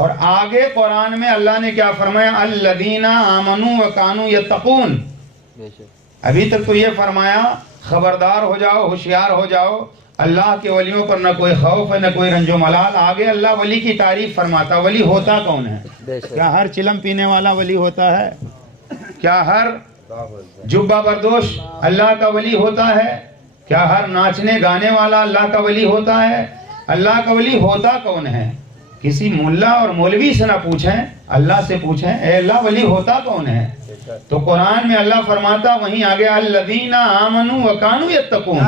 اور آگے قرآن میں اللہ نے کیا فرمایا؟ الذین آمنوا وکانوا یتقون. بے شک. ابھی تک تو یہ فرمایا خبردار ہو جاؤ، ہوشیار ہو جاؤ، اللہ کے ولیوں پر نہ کوئی خوف ہے نہ کوئی رنج و ملال. آگے اللہ ولی کی تعریف فرماتا. ولی ہوتا کون ہے؟ بے شک. کیا ہر چلم پینے والا ولی ہوتا ہے؟ کیا ہر جبہ بردوش اللہ کا ولی ہوتا ہے؟ کیا ہر ناچنے گانے والا اللہ کا ولی ہوتا ہے؟ اللہ کا ولی ہوتا کون ہے؟ کسی ملا اور مولوی سے نہ پوچھیں، اللہ سے پوچھیں اے اللہ ولی ہوتا کون ہے؟ تو قرآن میں اللہ فرماتا وہیں آگے الذین آمنوا وکانوا یتقون.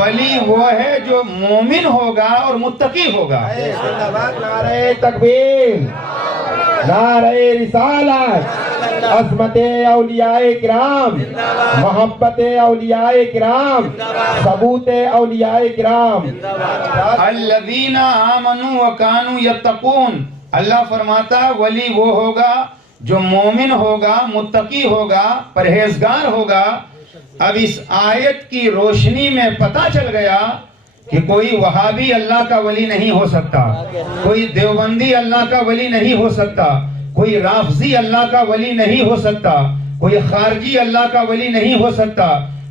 ولی وہ ہے جو مومن ہوگا اور متقی ہوگا. نعرہ تکبیر، نعرہ رسالت، عظمت اولیاء کرام، محبت اولیاء کرام، ثبوت اولیاء کرام. الذین آمنوا وکانوا یتقون. اللہ فرماتا ولی وہ ہوگا جو مومن ہوگا، متقی ہوگا، پرہیزگار ہوگا. اب اس آیت کی روشنی میں پتہ چل گیا کہ کوئی وہابی اللہ کا ولی نہیں ہو سکتا، کوئی دیوبندی اللہ کا ولی نہیں ہو سکتا، کوئی رافضی اللہ کا ولی نہیں ہو سکتا، کوئی خارجی اللہ کا ولی نہیں ہو سکتا،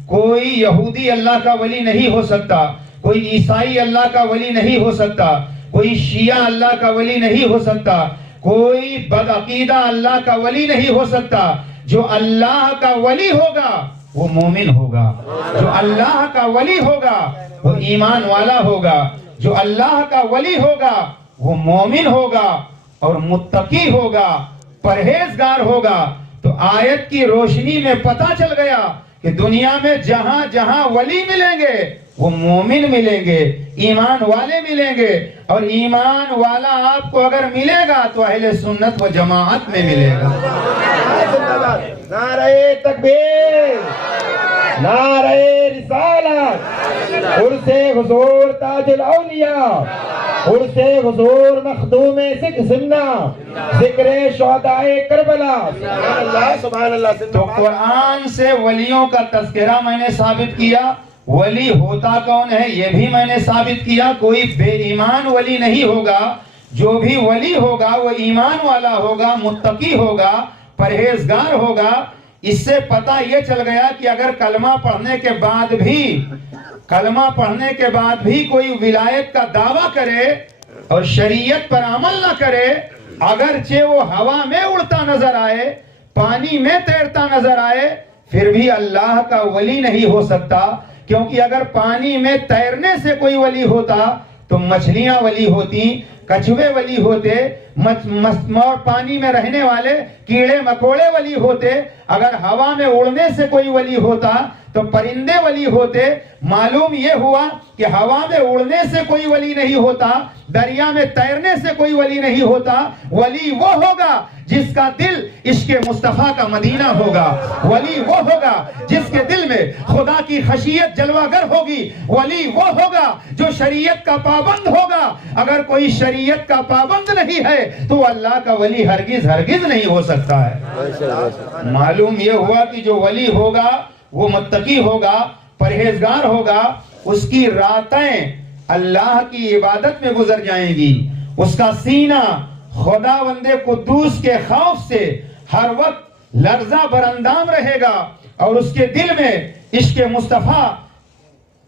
کوئی یہودی اللہ کا ولی نہیں ہو سکتا، کوئی عیسائی اللہ کا ولی نہیں ہو سکتا، کوئی شیعہ اللہ کا ولی نہیں ہو سکتا، کوئی بدعقیدہ اللہ کا ولی نہیں ہو سکتا. جو اللہ کا ولی ہوگا وہ مومن ہوگا، جو اللہ کا ولی ہوگا وہ ایمان والا ہوگا، جو اللہ کا ولی ہوگا وہ مومن ہوگا اور متقی ہوگا، پرہیزگار ہوگا. تو آیت کی روشنی میں پتہ چل گیا کہ دنیا میں جہاں جہاں ولی ملیں گے وہ مومن ملیں گے، ایمان والے ملیں گے. اور ایمان والا آپ کو اگر ملے گا تو اہل سنت و جماعت میں ملے گا. نعرہ تکبیر، نعرہ رسالت، عرس حضور تاج الاولیاء، عرس حضور مخدوم سکھ سمنا، ذکر شہداء کربلا. سبحان اللہ، سبحان اللہ. تو قرآن سے ولیوں کا تذکرہ میں نے ثابت کیا. ولی ہوتا کون ہے یہ بھی میں نے ثابت کیا. کوئی بے ایمان ولی نہیں ہوگا. جو بھی ولی ہوگا وہ ایمان والا ہوگا، متقی ہوگا، پرہیزگار ہوگا. اس سے پتہ یہ چل گیا کہ اگر کلمہ پڑھنے کے بعد بھی کوئی ولایت کا دعویٰ کرے اور شریعت پر عمل نہ کرے، اگرچہ وہ ہوا میں اڑتا نظر آئے، پانی میں تیرتا نظر آئے، پھر بھی اللہ کا ولی نہیں ہو سکتا. کیونکہ اگر پانی میں تیرنے سے کوئی ولی ہوتا تو مچھلیاں ولی ہوتی، کچھوے ولی ہوتے، پانی میں رہنے والے کیڑے مکوڑے ولی ہوتے. اگر ہوا میں اڑنے سے کوئی ولی ہوتا تو پرندے ولی ہوتے. معلوم یہ ہوا کہ ہوا میں اڑنے سے کوئی ولی نہیں ہوتا، دریا میں تیرنے سے کوئی ولی نہیں ہوتا. ولی وہ ہوگا جس کا دل عشق مصطفیٰ کا مدینہ ہوگا. ولی وہ ہوگا جس کے دل میں خدا کی خشیت جلوہ گر ہوگی. ولی وہ ہوگا جو شریعت کا پابند ہوگا. اگر کوئی شریعت کا پابند نہیں ہے تو اللہ کا ولی ہرگز ہرگز نہیں ہو سکتا ہے. معلوم یہ ہوا کہ جو ولی ہوگا وہ متقی ہوگا، پرہیزگار ہوگا. اس کی راتیں اللہ کی عبادت میں گزر جائیں گی. اس کا سینہ خداوند قدوس کے خوف سے ہر وقت لرزہ براندام رہے گا اور اس کے دل میں عشق مصطفیٰ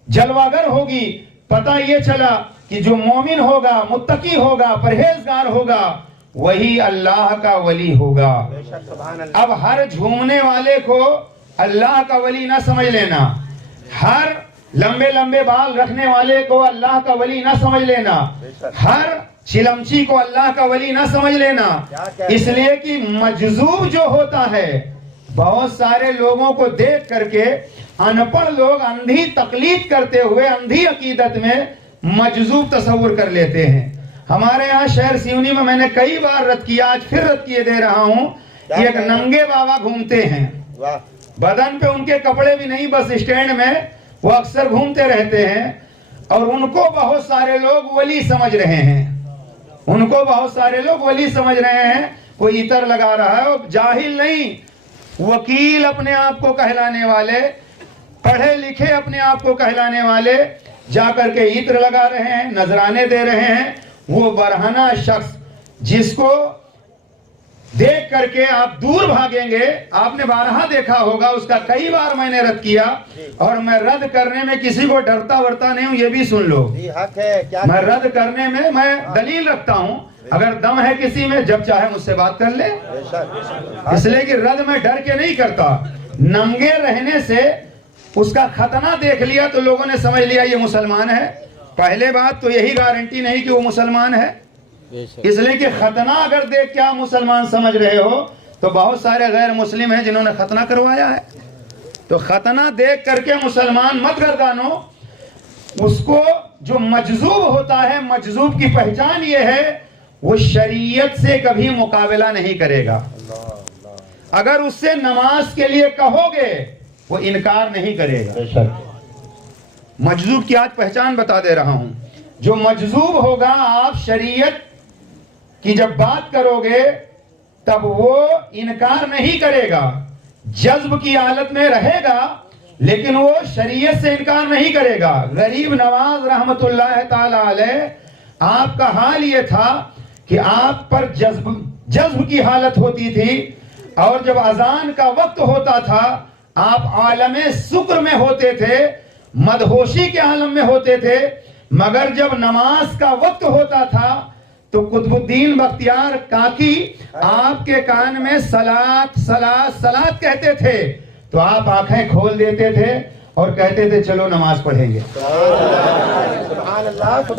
جلواگر ہوگی. پتہ یہ چلا کہ جو مومن ہوگا، متقی ہوگا، پرہیزگار ہوگا وہی اللہ کا ولی ہوگا. اب ہر جھومنے والے کو اللہ کا ولی نہ سمجھ لینا، ہر لمبے لمبے بال رکھنے والے کو اللہ کا ولی نہ سمجھ لینا، ہر چلمچی کو اللہ کا ولی نہ سمجھ لینا. اس لیے کہ مجذوب جو ہوتا ہے، بہت سارے لوگوں کو دیکھ کر کے ان پڑھ لوگ اندھی تقلید کرتے ہوئے اندھی عقیدت میں مجذوب تصور کر لیتے ہیں. ہمارے ہاں شہر سیونی میں نے کئی بار رد کیا، آج پھر رد کیے دے رہا ہوں کہ ایک ننگے بابا گھومتے ہیں، بدن پہ ان کے کپڑے بھی نہیں، بس اسٹینڈ میں وہ اکثر گھومتے رہتے ہیں اور ان کو بہت سارے لوگ ولی سمجھ رہے ہیں. ان کو بہت سارے لوگ ولی سمجھ رہے ہیں. کوئی عطر لگا رہا ہے، وہ جاہل نہیں، وکیل اپنے آپ کو کہلانے والے، پڑھے لکھے اپنے آپ کو کہلانے والے جا کر کے عطر لگا رہے ہیں، نذرانے دے رہے ہیں. وہ برہنہ شخص جس کو دیکھ کر کے آپ دور بھاگیں گے. آپ نے بارہا دیکھا ہوگا, اس کا کئی بار میں نے رد کیا, اور میں رد کرنے میں کسی کو ڈرتا ورتا نہیں ہوں, یہ بھی سن لو. میں رد کرنے میں دلیل رکھتا ہوں. اگر دم ہے کسی میں, جب چاہے مجھ سے بات کر لے, اس لیے کہ رد میں ڈر کے نہیں کرتا. ننگے رہنے سے اس کا ختنہ دیکھ لیا تو لوگوں نے سمجھ لیا یہ مسلمان ہے. پہلے بات تو یہی گارنٹی نہیں کہ وہ مسلمان ہے, اس لیے کہ ختنہ اگر دیکھ کے آپ مسلمان سمجھ رہے ہو تو بہت سارے غیر مسلم ہیں جنہوں نے ختنہ کروایا ہے. تو ختنہ دیکھ کر کے مسلمان مت گردانو. اس کو جو مجذوب ہوتا ہے, مجذوب کی پہچان یہ ہے, وہ شریعت سے کبھی مقابلہ نہیں کرے گا. اگر اس سے نماز کے لیے کہو گے وہ انکار نہیں کرے گا. مجذوب کی آج پہچان بتا دے رہا ہوں. جو مجذوب ہوگا, آپ شریعت کی جب بات کرو گے تب وہ انکار نہیں کرے گا, جذب کی حالت میں رہے گا, لیکن وہ شریعت سے انکار نہیں کرے گا. غریب نواز رحمت اللہ تعالی علیہ, آپ کا حال یہ تھا کہ آپ پر جذب کی حالت ہوتی تھی, اور جب اذان کا وقت ہوتا تھا آپ عالم سکر میں ہوتے تھے, مدہوشی کے عالم میں ہوتے تھے. مگر جب نماز کا وقت ہوتا تھا تو قطب الدین بختیار کاکی آپ کے کان میں صلات صلات صلات کہتے تھے, تو آپ آنکھیں کھول دیتے تھے اور کہتے تھے چلو نماز پڑھیں گے.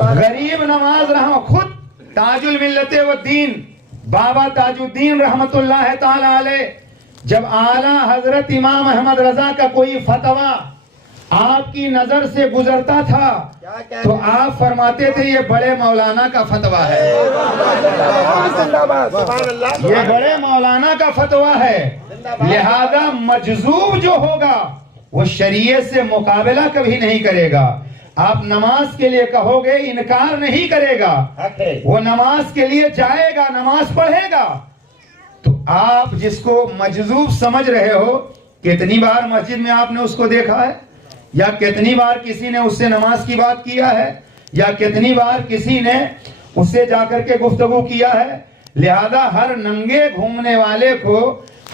غریب نواز رحمہ, خود تاج الملت والدین بابا تاج الدین رحمت اللہ تعالی علیہ, جب اعلیٰ حضرت امام احمد رضا کا کوئی فتویٰ آپ کی نظر سے گزرتا تھا تو آپ فرماتے تھے یہ بڑے مولانا کا فتویٰ ہے, یہ بڑے مولانا کا فتویٰ ہے. لہذا مجذوب جو ہوگا وہ شریعت سے مقابلہ کبھی نہیں کرے گا. آپ نماز کے لیے کہو گے انکار نہیں کرے گا, وہ نماز کے لیے جائے گا, نماز پڑھے گا. تو آپ جس کو مجذوب سمجھ رہے ہو, کتنی بار مسجد میں آپ نے اس کو دیکھا ہے, یا کتنی بار کسی نے اس سے نماز کی بات کیا ہے, یا کتنی بار کسی نے اس سے جا کر کے گفتگو کیا ہے. لہذا ہر ننگے گھومنے والے کو,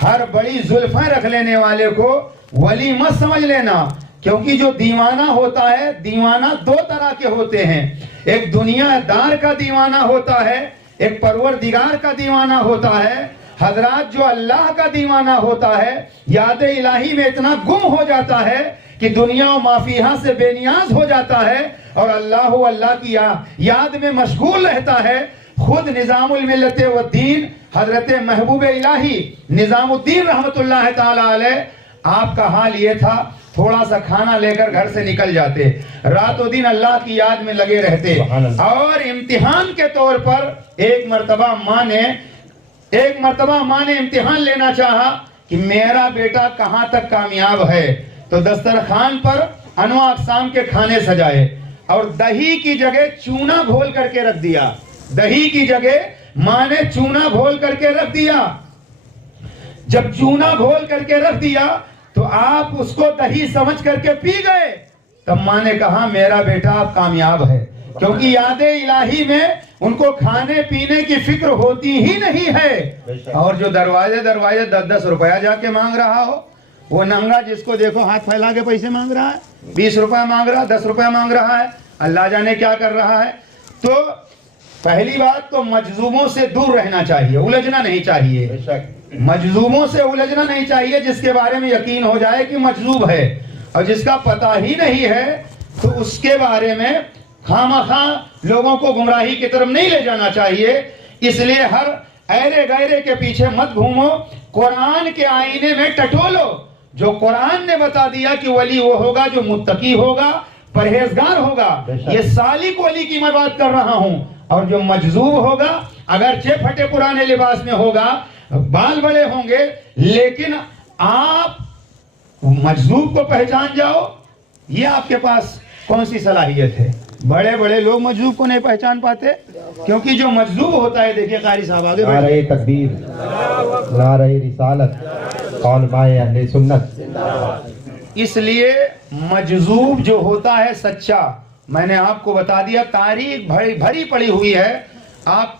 ہر بڑی زلفیں رکھ لینے والے کو ولی مت سمجھ لینا, کیونکہ جو دیوانہ ہوتا ہے, دیوانہ دو طرح کے ہوتے ہیں. ایک دنیا دار کا دیوانہ ہوتا ہے, ایک پروردگار کا دیوانہ ہوتا ہے. حضرات جو اللہ کا دیوانہ ہوتا ہے یاد الہی میں اتنا گم ہو جاتا ہے کہ دنیا و مافیہا سے بے نیاز ہو جاتا ہے, اور اللہ کی یاد میں مشغول رہتا ہے. خود نظام الملت والدین حضرت محبوب الہی نظام الدین رحمت اللہ تعالی علیہ, آپ کا حال یہ تھا, تھوڑا سا کھانا لے کر گھر سے نکل جاتے, رات و دن اللہ کی یاد میں لگے رہتے. اور امتحان کے طور پر ایک مرتبہ ماں نے امتحان لینا چاہا کہ میرا بیٹا کہاں تک کامیاب ہے, تو دسترخوان پر انواع اقسام کے کھانے سجائے اور دہی کی جگہ چونا گھول کر کے رکھ دیا. دہی کی جگہ ماں نے چونا گھول کر کے رکھ دیا. جب چونا گھول کر کے رکھ دیا تو آپ اس کو دہی سمجھ کر کے پی گئے. تب ماں نے کہا میرا بیٹا اب کامیاب ہے, کیونکہ یاد الہی میں ان کو کھانے پینے کی فکر ہوتی ہی نہیں ہے. اور جو دروازے 10 روپیہ جا کے مانگ رہا ہو, وہ ننگا جس کو دیکھو ہاتھ پھیلا کے پیسے مانگ رہا ہے, 20 روپے مانگ رہا ہے, 10 روپے مانگ رہا ہے, اللہ جانے کیا کر رہا ہے. تو پہلی بات تو مجذوبوں سے دور رہنا چاہیے, الجھنا نہیں چاہیے. مجذوبوں سے الجھنا نہیں چاہیے. جس کے بارے میں یقین ہو جائے کہ مجذوب ہے, اور جس کا پتہ ہی نہیں ہے تو اس کے بارے میں خواہ لوگوں کو گمراہی کی طرف نہیں لے جانا چاہیے. اس لیے ہر ایرے غیرے کے پیچھے مت گھومو, قرآن کے آئینے میں ٹٹولو. جو قرآن نے بتا دیا کہ ولی وہ ہوگا جو متقی ہوگا, پرہیزگار ہوگا, یہ سالک ولی کی میں بات کر رہا ہوں. اور جو مجذوب ہوگا اگرچہ پھٹے پرانے لباس میں ہوگا, بال بڑے ہوں گے, لیکن آپ مجذوب کو پہچان جاؤ, یہ آپ کے پاس کون سی صلاحیت ہے. بڑے بڑے لوگ مجذوب کو نہیں پہچان پاتے, کیونکہ جو مجذوب ہوتا ہے, دیکھیے قاری صاحب آگے نعرہ تکبیر, نعرہ رسالت, علماء اہل سنت. اس لیے مجذوب جو ہوتا ہے سچا, میں نے آپ کو بتا دیا, تاریخ بھری پڑی ہوئی ہے. آپ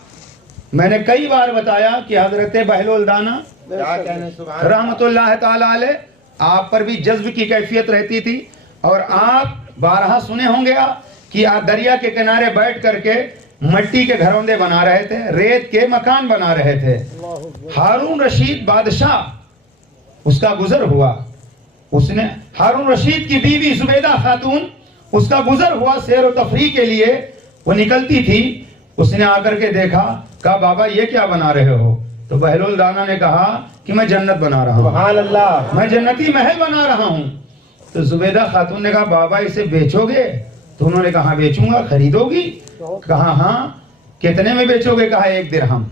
میں نے کئی بار بتایا کہ حضرت بہلول دانا کیا کہنے سبحان رحمت اللہ تعالی علیہ آپ پر بھی جذب کی کیفیت رہتی تھی، اور آپ بارہا سنے ہوں گے کہ آپ دریا کے کنارے بیٹھ کر کے مٹی کے گھروندے بنا رہے تھے، ریت کے مکان بنا رہے تھے۔ ہارون رشید بادشاہ اس کا گزر ہوا، اس نے ہارون رشید کی بیوی زبیدہ خاتون اس کا گزر ہوا سیر و تفریح کے لیے، وہ نکلتی تھی، اس نے آ کر کے دیکھا، کہا بابا یہ کیا بنا رہے ہو؟ تو بہلول دانا نے کہا کہ میں جنت بنا رہا ہوں، سبحان اللہ، میں جنتی محل بنا رہا ہوں۔ تو زبیدہ خاتون نے کہا بابا اسے بیچو گے؟ تو انہوں نے کہا بیچوں گا، خریدو گی؟ کہا ہاں۔ کتنے میں بیچو گے؟ کہا 1 درہم،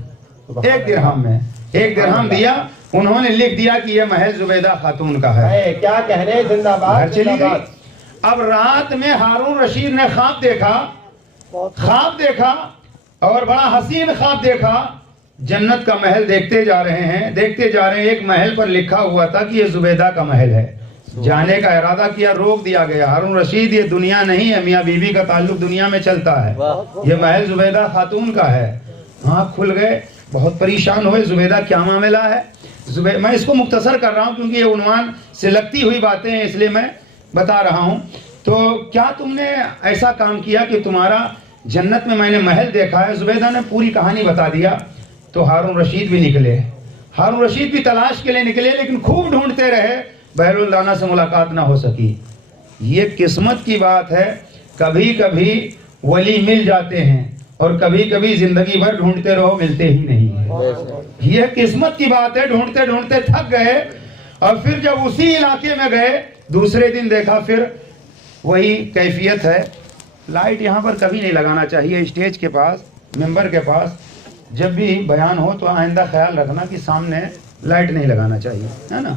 1 درہم میں۔ 1 درہم دیا، انہوں نے لکھ دیا کہ یہ محل زبیدہ خاتون کا ہے۔ کیا کہنے، زندہ باد، گھر چلی زندہ گئی۔ باد۔ اب رات میں ہارون رشید نے خواب دیکھا اور بڑا حسین خواب دیکھا۔ جنت کا محل دیکھتے جا رہے ہیں، ایک محل پر لکھا ہوا تھا کہ یہ زبیدہ کا محل ہے۔ جانے کا ارادہ کیا، روک دیا گیا۔ ہارون رشید یہ دنیا نہیں ہے، میاں بیوی کا تعلق دنیا میں چلتا ہے، یہ محل زبیدہ خاتون کا ہے۔ آنکھ کھل گئے، بہت پریشان ہوئے، زبیدہ کیا معاملہ ہے؟ میں اس کو مختصر کر رہا ہوں کیونکہ یہ عنوان سے لگتی ہوئی باتیں ہیں، اس لیے میں بتا رہا ہوں۔ تو کیا تم نے ایسا کام کیا کہ تمہارا جنت میں نے محل دیکھا ہے؟ زبیدہ نے پوری کہانی بتا دیا۔ تو ہارون رشید بھی نکلے، ہارون رشید بھی تلاش کے لیے نکلے، لیکن خوب ڈھونڈتے رہے، بہلول دانا سے ملاقات نہ ہو سکی۔ یہ قسمت کی بات ہے، کبھی کبھی ولی مل جاتے ہیں اور کبھی کبھی زندگی بھر ڈھونڈتے رہو، ملتے ہی نہیں ہیں۔ یہ قسمت کی بات ہے، ڈھونڈتے ڈھونڈتے تھک گئے، اور پھر جب اسی علاقے میں گئے، دوسرے دن دیکھا پھر وہی کیفیت ہے۔ لائٹ یہاں پر کبھی نہیں لگانا چاہیے، اسٹیج کے پاس، ممبر کے پاس جب بھی بیان ہو تو آئندہ خیال رکھنا کہ سامنے لائٹ نہیں لگانا چاہیے، ہے نا؟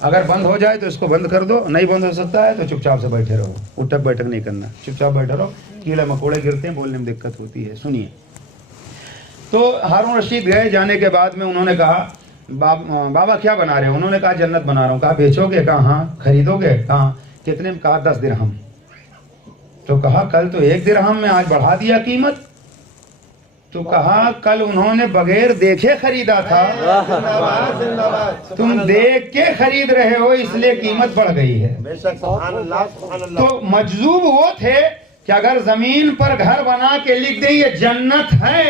اگر بند ہو جائے تو اس کو بند کر دو، نہیں بند ہو سکتا ہے تو چپ چاپ سے بیٹھے رہو، اٹھک بیٹھک نہیں کرنا، چپ چاپ بیٹھے رہو، کیڑے مکوڑے گرتے ہیں، بولنے میں دقت ہوتی ہے۔ سنیے، تو ہارون رشید گئے، جانے کے بعد میں انہوں نے کہا بابا کیا بنا رہے ہو؟ انہوں نے کہا جنت بنا رہا ہوں۔ کہا بیچو گے؟ کہا ہاں۔ خریدو گے؟ کہا کتنے میں؟ کہا 10 درہم۔ تو کہا کل تو 1 درہم میں، آج بڑھا دیا قیمت۔ تو کہا کل انہوں نے بغیر دیکھے خریدا تھا، تم دیکھ کے خرید رہے ہو، اس لیے قیمت بڑھ گئی ہے۔ تو مجذوب وہ تھے کہ اگر زمین پر گھر بنا کے لکھ دیں یہ جنت ہے،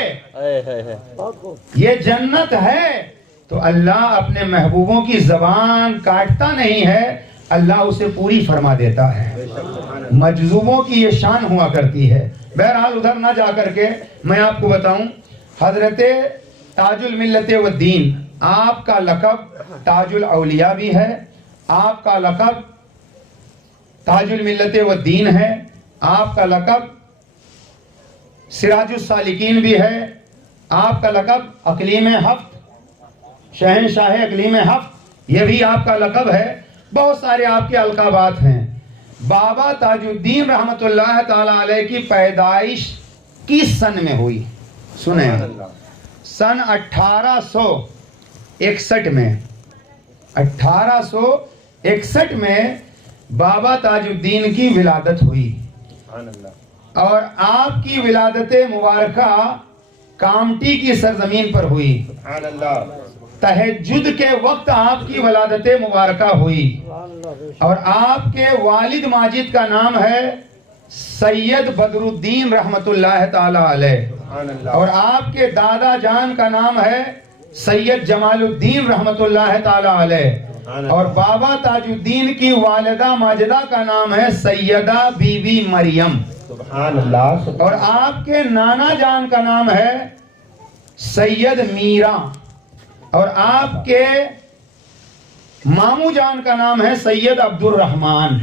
یہ جنت ہے، تو اللہ اپنے محبوبوں کی زبان کاٹتا نہیں ہے، اللہ اسے پوری فرما دیتا ہے۔ مجذوبوں کی یہ شان ہوا کرتی ہے۔ بہرحال ادھر نہ جا کر کے میں آپ کو بتاؤں، حضرت تاج الملت والدین، آپ کا لقب تاج الاولیاء بھی ہے، آپ کا لقب تاج الملت والدین ہے، آپ کا لقب سراج السالکین بھی ہے، آپ کا لقب اقلیم ہفت، شہنشاہ اقلیم ہفت، یہ بھی آپ کا لقب ہے۔ بہت سارے آپ کے القابات ہیں۔ بابا تاج الدین رحمت اللہ تعالی علیہ کی پیدائش کس سن میں ہوئی؟ سنیں، سن 1861 میں، 1861 میں بابا تاج الدین کی ولادت ہوئی، اور آپ کی ولادت مبارکہ کامٹی کی سرزمین پر ہوئی۔ تہجد کے وقت آپ کی ولادت مبارکہ ہوئی، اور آپ کے والد ماجد کا نام ہے سید بدر الدین رحمت اللہ تعالی علیہ، اور آپ کے دادا جان کا نام ہے سید جمال الدین رحمت اللہ تعالی علیہ، اور بابا تاج الدین کی والدہ ماجدہ کا نام ہے سیدہ بی بی مریم، اور آپ کے نانا جان کا نام ہے سید میرا، اور آپ کے مامو جان کا نام ہے سید عبد الرحمن۔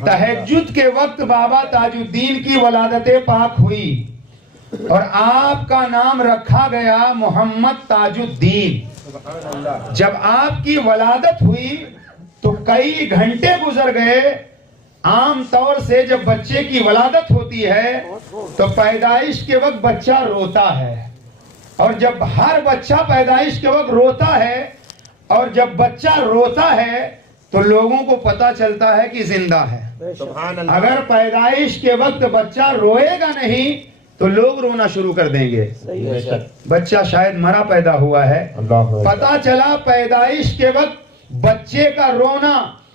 تہجد کے وقت بابا تاج الدین کی ولادت پاک ہوئی، اور آپ کا نام رکھا گیا محمد تاج الدین۔ جب آپ کی ولادت ہوئی تو کئی گھنٹے گزر گئے۔ عام طور سے جب بچے کی ولادت ہوتی ہے تو پیدائش کے وقت بچہ روتا ہے، اور جب ہر بچہ پیدائش کے وقت روتا ہے، اور جب بچہ روتا ہے تو لوگوں کو پتا چلتا ہے کہ زندہ ہے۔ اگر پیدائش کے وقت بچہ روئے گا نہیں تو لوگ رونا شروع کر دیں گے. بے شک. بچہ شاید مرا پیدا ہوا ہے, پتا چلا پیدائش کے وقت بچے کا رونا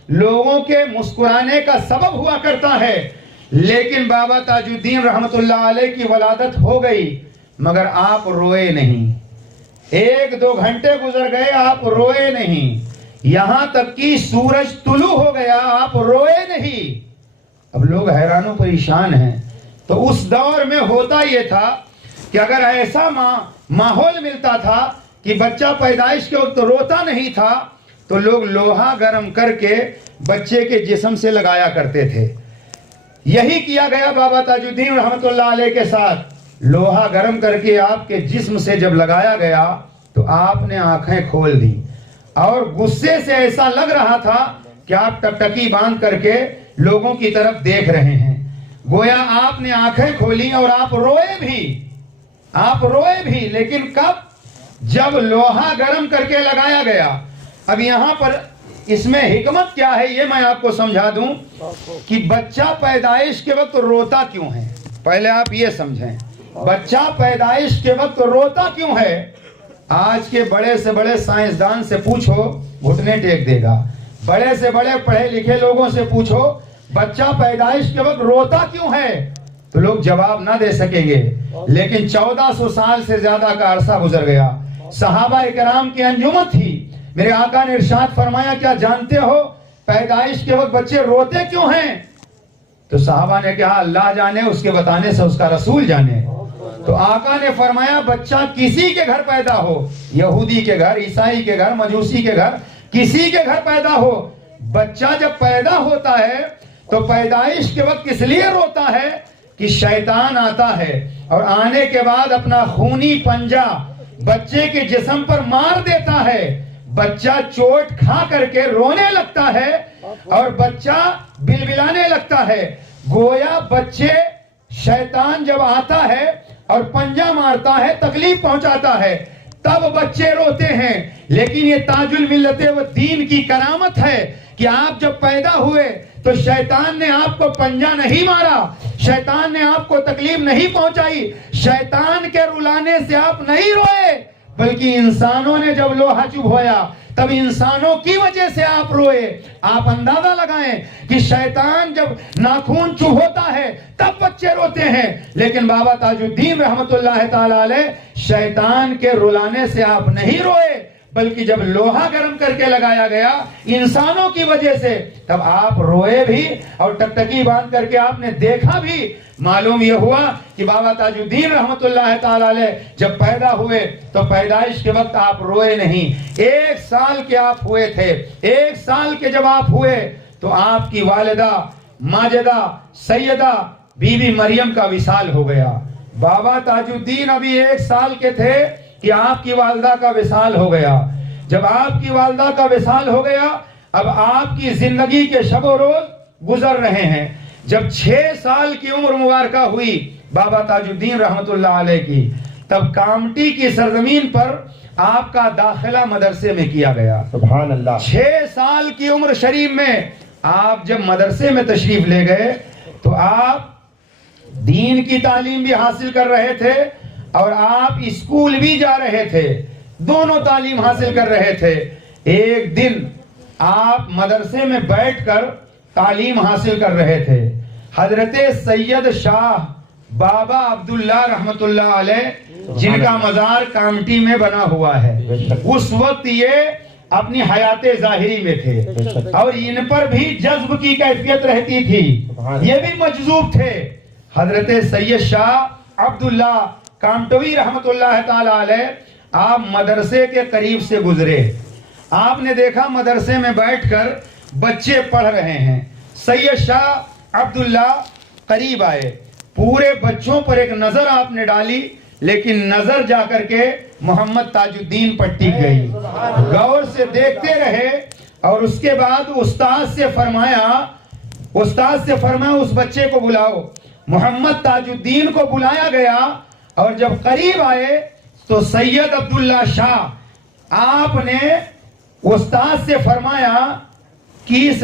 لوگوں کے مسکرانے کا سبب ہوا کرتا ہے, لیکن بابا تاج الدین رحمت اللہ علیہ کی ولادت ہو گئی مگر آپ روئے نہیں. 1-2 گھنٹے گزر گئے, آپ روئے نہیں. یہاں تک کہ سورج طلوع ہو گیا, آپ روئے نہیں. اب لوگ حیران و پریشان ہیں. تو اس دور میں ہوتا یہ تھا کہ اگر ایسا ماحول ملتا تھا کہ بچہ پیدائش کے وقت روتا نہیں تھا تو لوگ لوہا گرم کر کے بچے کے جسم سے لگایا کرتے تھے. یہی کیا گیا بابا تاج الدین رحمت اللہ علیہ کے ساتھ. لوہا گرم کر کے آپ کے جسم سے جب لگایا گیا تو آپ نے آنکھیں کھول دی اور غصے سے ایسا لگ رہا تھا کہ آپ ٹکٹکی باندھ کر کے لوگوں کی طرف دیکھ رہے ہیں. گویا آپ نے آنکھیں کھولی اور آپ روئے بھی, لیکن کب؟ جب لوہا گرم کر کے لگایا گیا. اب یہاں پر اس میں حکمت کیا ہے یہ میں آپ کو سمجھا دوں کہ بچہ پیدائش کے وقت روتا کیوں ہے. پہلے آپ یہ سمجھیں, بچہ پیدائش کے وقت روتا کیوں ہے. آج کے بڑے سے بڑے سائنسدان سے پوچھو, گھٹنے ٹیک دے گا. بڑے سے بڑے پڑھے لکھے لوگوں سے پوچھو بچہ پیدائش کے وقت روتا کیوں ہے, تو لوگ جواب نہ دے سکیں گے. لیکن 1400 سال سے زیادہ کا عرصہ گزر گیا, صحابہ کرام کی انجمن تھی. میرے آقا نے ارشاد فرمایا, کیا جانتے ہو پیدائش کے وقت بچے روتے کیوں ہیں؟ تو صحابہ نے کہا اللہ جانے, اس کے بتانے سے اس کا رسول جانے. تو آقا نے فرمایا بچہ کسی کے گھر پیدا ہو, یہودی کے گھر, عیسائی کے گھر, مجوسی کے گھر, کسی کے گھر پیدا ہو, بچہ جب پیدا ہوتا ہے تو پیدائش کے وقت کس لیے روتا ہے کہ شیطان آتا ہے اور آنے کے بعد اپنا خونی پنجہ بچے کے جسم پر مار دیتا ہے. بچہ چوٹ کھا کر کے رونے لگتا ہے اور بچہ بلبلانے لگتا ہے. گویا بچے شیطان جب آتا ہے اور پنجہ مارتا ہے, تکلیف پہنچاتا ہے, تب بچے روتے ہیں. لیکن یہ تاج الملت و دین کی کرامت ہے کہ آپ جب پیدا ہوئے تو شیطان نے آپ کو پنجہ نہیں مارا, شیطان نے آپ کو تکلیف نہیں پہنچائی, شیطان کے رلانے سے آپ نہیں روئے, بلکہ انسانوں نے جب لوہا چبھویا تب انسانوں کی وجہ سے آپ روئے. آپ اندازہ لگائیں کہ شیطان جب ناخون چبھوتا ہے تب بچے روتے ہیں, لیکن بابا تاج الدین رحمت اللہ تعالی علیہ شیطان کے رلانے سے آپ نہیں روئے, بلکہ جب لوہا گرم کر کے لگایا گیا انسانوں کی وجہ سے تب آپ روئے بھی اور ٹکٹکی باندھ کر کے آپ نے دیکھا بھی. معلوم یہ ہوا کہ بابا تاج الدین رحمت اللہ تعالی علیہ جب پیدا ہوئے تو پیدائش کے وقت آپ روئے نہیں. 1 سال کے آپ ہوئے تھے. 1 سال کے جب آپ ہوئے تو آپ کی والدہ ماجدہ سیدہ بی بی مریم کا وصال ہو گیا. بابا تاج الدین ابھی 1 سال کے تھے کہ آپ کی والدہ کا وصال ہو گیا. جب آپ کی والدہ کا وصال ہو گیا اب آپ کی زندگی کے شب و روز گزر رہے ہیں. جب 6 سال کی عمر مبارکہ ہوئی بابا تاج الدین رحمت اللہ علیہ کی, تب کامٹی کی سرزمین پر آپ کا داخلہ مدرسے میں کیا گیا. سبحان اللہ. 6 سال کی عمر شریف میں آپ جب مدرسے میں تشریف لے گئے تو آپ دین کی تعلیم بھی حاصل کر رہے تھے اور آپ اسکول بھی جا رہے تھے, دونوں تعلیم حاصل کر رہے تھے. ایک دن آپ مدرسے میں بیٹھ کر تعلیم حاصل کر رہے تھے. حضرت سید شاہ بابا عبداللہ رحمت اللہ علیہ جن کا مزار کامٹی میں بنا ہوا ہے, اس وقت یہ اپنی حیات ظاہری میں تھے اور ان پر بھی جذب کی کیفیت رہتی تھی, یہ بھی مجذوب تھے. حضرت سید شاہ عبداللہ کامٹوی رحمت اللہ تعالی علیہ آپ مدرسے کے قریب سے گزرے. آپ نے دیکھا مدرسے میں بیٹھ کر بچے پڑھ رہے ہیں. سید شاہ عبداللہ قریب آئے, پورے بچوں پر ایک نظر آپ نے ڈالی, لیکن نظر جا کر کے محمد تاج الدین پر ٹک گئی. غور سے دیکھتے رہے اور اس کے بعد استاد سے فرمایا اس بچے کو بلاؤ. محمد تاج الدین کو بلایا گیا اور جب قریب آئے تو سید عبداللہ شاہ آپ نے استاد سے فرمایا کہ اس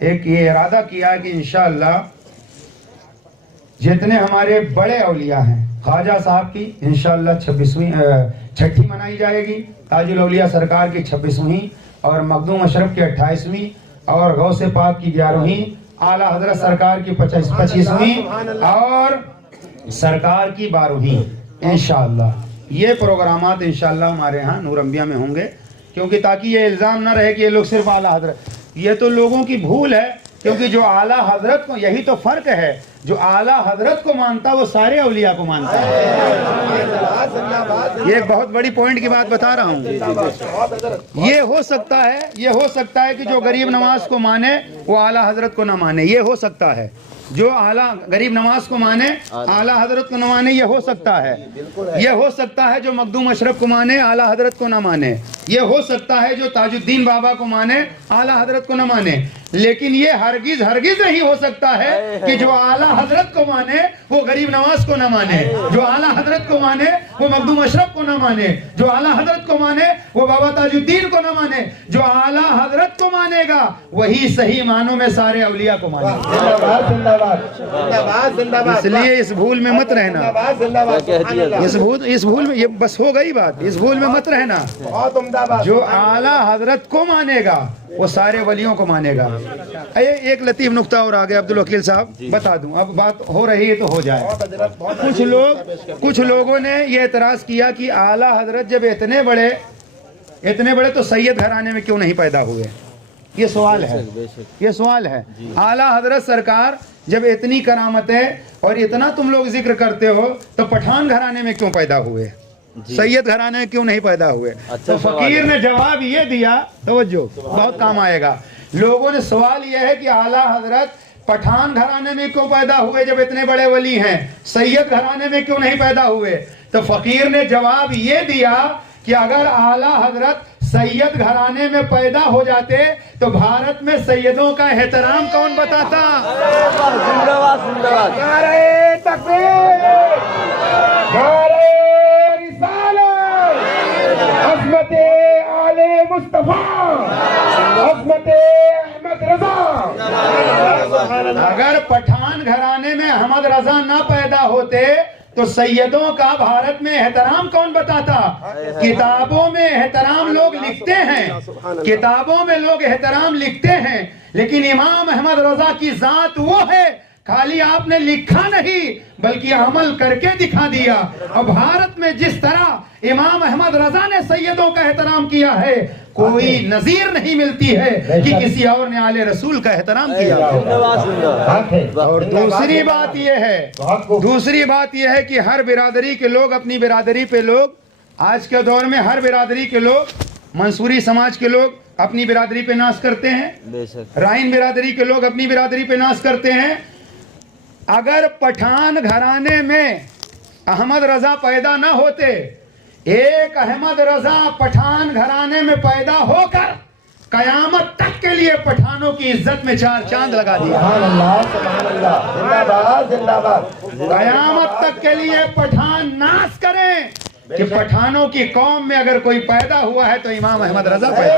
ایک یہ ارادہ کیا کہ انشاءاللہ جتنے ہمارے بڑے اولیاء ہیں، خواجہ صاحب کی انشاءاللہ 26ویں منائی جائے گی، تاج الاولیاء سرکار کی 26ویں، اور مخدوم اشرف کی 28ویں، اور غوث پاک کی 11ویں، اعلیٰ حضرت سرکار کی 25ویں، اور سرکار کی 12ویں انشاءاللہ۔ یہ پروگرامات انشاءاللہ ہمارے ہاں نور انبیاء میں ہوں گے، کیونکہ تاکہ یہ الزام نہ رہے کہ یہ لوگ صرف اعلیٰ حضرت، یہ تو لوگوں کی بھول ہے، کیونکہ جو اعلیٰ حضرت کو، یہی تو فرق ہے، جو اعلیٰ حضرت کو مانتا وہ سارے اولیاء کو مانتا ہے۔ یہ ایک بہت بڑی پوائنٹ کی بات بتا رہا ہوں۔ یہ ہو سکتا ہے کہ جو غریب نواز کو مانے وہ اعلیٰ حضرت کو نہ مانے، یہ ہو سکتا ہے۔ جو اعلیٰ غریب نواز کو مانے اعلیٰ حضرت کو نہ مانے، یہ ہو سکتا ہے۔ یہ ہو سکتا ہے جو مخدوم اشرف کو مانے اعلیٰ حضرت کو نہ مانے، یہ ہو سکتا ہے جو تاج الدین بابا کو مانے اعلیٰ حضرت کو نہ مانے، لیکن یہ ہرگز نہیں ہو سکتا ہے کہ جو اعلیٰ حضرت کو مانے وہ غریب نواز کو نہ مانے، جو اعلیٰ حضرت کو مانے وہ مخدوم اشرف کو نہ مانے، جو اعلیٰ حضرت کو مانے وہ بابا تاج الدین کو نہ مانے۔ جو اعلیٰ حضرت کو مانے گا وہی صحیح معنوں میں سارے اولیاء کو مانے گا۔ اس لیے اس بھول میں مت رہنا، اس بھول میں، یہ بس ہو گئی بات، اس بھول میں مت رہنا۔ جو اعلیٰ حضرت کو مانے گا وہ سارے ولیوں کو مانے گا۔ ایک لطیف نقطہ اور آگے عبدالوکیل صاحب بتا دوں، اب بات ہو رہی ہے تو ہو جائے۔ کچھ لوگوں نے یہ اعتراض کیا کہ اعلیٰ حضرت جب اتنے بڑے تو سید گھرانے میں کیوں نہیں پیدا ہوئے؟ یہ سوال ہے۔ اعلیٰ حضرت سرکار جب اتنی کرامتیں اور اتنا تم لوگ ذکر کرتے ہو تو پٹھان گھرانے میں کیوں پیدا ہوئے؟ سید گھرانے میں کیوں نہیں پیدا ہوئے؟ تو فقیر نے جواب یہ دیا، توجہ بہت کام آئے گا۔ لوگوں نے سوال یہ ہے کہ اعلیٰ حضرت پٹھان گھرانے میں کیوں پیدا ہوئے جب اتنے بڑے ولی ہیں، سید گھرانے میں کیوں نہیں پیدا ہوئے؟ تو فقیر نے جواب یہ دیا کہ اگر اعلیٰ حضرت سید گھرانے میں پیدا ہو جاتے تو بھارت میں سیدوں کا احترام کون بتاتا؟ نعرہ تکبیر، نعرہ رسالت، عظمت آل مصطفیٰ، عظمت احمد رضا۔ اگر پٹھان گھرانے میں احمد رضا نہ پیدا ہوتے تو سیدوں کا بھارت میں احترام کون بتاتا؟ کتابوں میں احترام لوگ لکھتے ہیں، کتابوں میں لوگ احترام لکھتے ہیں، لیکن امام احمد رضا کی ذات وہ ہے، خالی آپ نے لکھا نہیں بلکہ عمل کر کے دکھا دیا۔ اور بھارت میں جس طرح امام احمد رضا نے سیدوں کا احترام کیا ہے، کوئی نظیر نہیں ملتی ہے کہ کسی اور نے آل رسول کا احترام کیا ہے۔ اور دوسری بات یہ ہے کہ ہر برادری کے لوگ اپنی برادری پہ آج کے دور میں ہر برادری کے لوگ، منصوری سماج کے لوگ اپنی برادری پہ ناز کرتے ہیں، رائن برادری کے لوگ اپنی برادری پہ ناز کرتے ہیں۔ اگر پٹھان گھرانے میں احمد رضا پیدا نہ ہوتے، ایک احمد رضا پٹھان گھرانے میں پیدا ہو کر قیامت تک کے لیے پٹھانوں کی عزت میں 4 چاند لگا دیا۔ قیامت تک کے لیے پٹھان ناز کریں کہ پٹھانوں کی قوم میں اگر کوئی پیدا ہوا ہے تو امام احمد رضا پیدا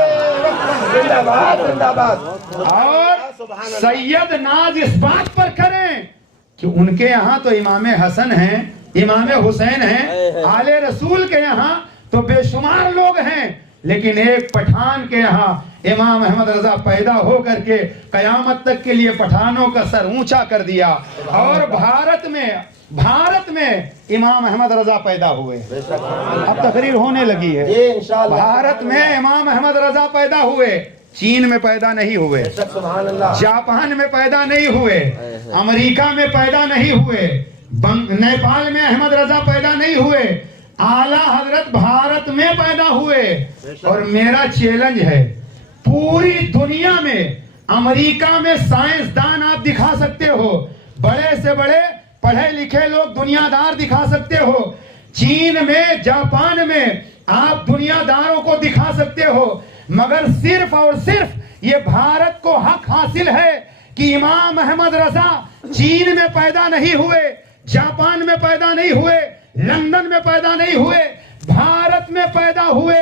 ہوا۔ اور سید ناز اس بات پر کریں کہ ان کے یہاں تو امام حسن ہیں، امام حسین ہیں، آل رسول کے یہاں تو بے شمار لوگ ہیں، لیکن ایک پٹھان کے یہاں امام احمد رضا پیدا ہو کر کے قیامت تک کے لیے پٹھانوں کا سر اونچا کر دیا۔ اور بھارت میں امام احمد رضا پیدا ہوئے۔ اب تقریر ہونے لگی ہے۔ بھارت میں امام احمد رضا پیدا ہوئے، چین میں پیدا نہیں ہوئے، جاپان میں پیدا نہیں ہوئے، امریکہ میں پیدا نہیں ہوئے، نیپال میں احمد رضا پیدا نہیں ہوئے، اعلیٰ حضرت بھارت میں پیدا ہوئے۔ اور میرا چیلنج ہے، پوری دنیا میں امریکہ میں سائنسدان آپ دکھا سکتے ہو، بڑے سے بڑے پڑھے لکھے لوگ دنیا دار دکھا سکتے ہو، چین میں، جاپان میں آپ دنیا داروں کو دکھا سکتے ہو، مگر صرف اور صرف یہ بھارت کو حق حاصل ہے کہ امام احمد رضا چین میں پیدا نہیں ہوئے، جاپان میں پیدا نہیں ہوئے، لندن میں پیدا نہیں ہوئے، بھارت میں پیدا ہوئے۔